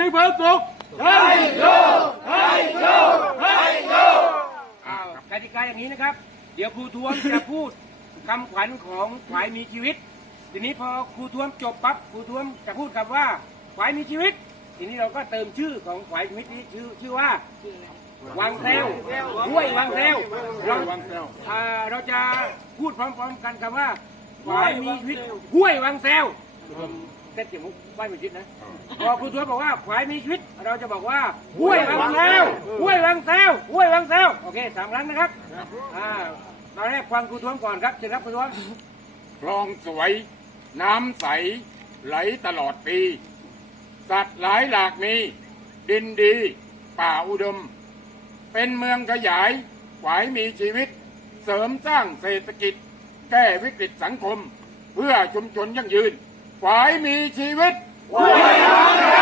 มีความสุขใช่โยใช่โยใช่โยอ้าวกติกาอย่างนี้นะครับ เดี๋ยวครูท้วมจะพูดคำขวัญของขวายมีชีวิต ทีนี้พอครูท้วมจบปั๊บครูท้วมจะพูดคำว่าขวายมีชีวิต ทีนี้เราก็เติมชื่อของขวายชีวิตนี้ชื่อชื่อว่าวังเซลห้วยวังเซลเรางเซลเราจะพูดพร้อมๆกันคำว่าขวายมีชีวิตห้วยวังเซล เซ็ตเสียงมุกไหว้มีชีวิตนะ พอครูท้วมบอกว่าขวายมีชีวิต เราจะบอกว่าห้วยวังเซลห้วยวังเซลห้วยวังเซลโอเคสามครั้งนะครับ อ่าตอนแรกฟังครูท้วมก่อนครับเชิญครับครูท้วมคลองสวย น้ำใส ไหลตลอดปี สัตว์หลายหลากมี ดินดี ป่าอุดม เป็นเมืองขยายฝายมีชีวิต เสริมสร้างเศรษฐกิจ แก้วิกฤตสังคม เพื่อชุมชนยั่งยืน ฝ่ายมีชีวิตไว้